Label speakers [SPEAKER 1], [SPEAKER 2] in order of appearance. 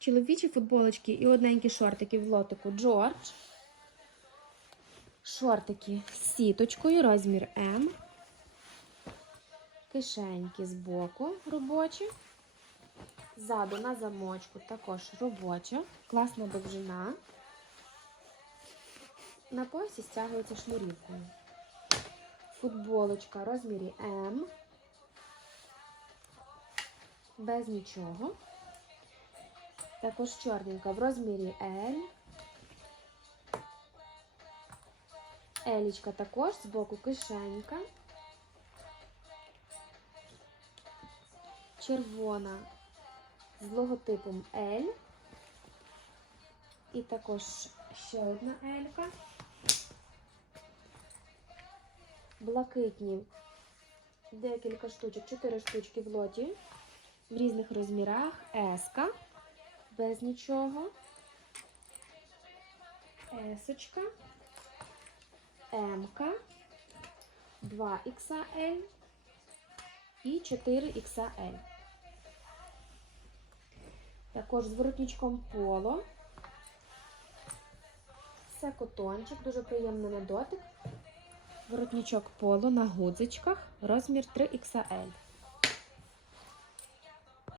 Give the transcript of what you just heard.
[SPEAKER 1] Чоловічі футболочки і одненькі шортики в лотику Джордж. Шортики з сіточкою, розмір М. Кишеньки з боку робочі. Ззаду на замочку також робоча. Класна довжина. На поясі стягується шнурівкою. Футболочка в розмірі М. Без нічого. Також чорненька в розмірі L. Елічка також з боку кишенька. Червона з логотипом L. І також ще одна Елька. Блакитні декілька штучок, 4 штучки в лоті в різних розмірах. Еска без нічого. Есочка. М-ка. 2XL і 4XL. Також з воротничком поло. Це котончик, дуже приємно на дотик. Воротничок поло на гудзичках, розмір 3XL.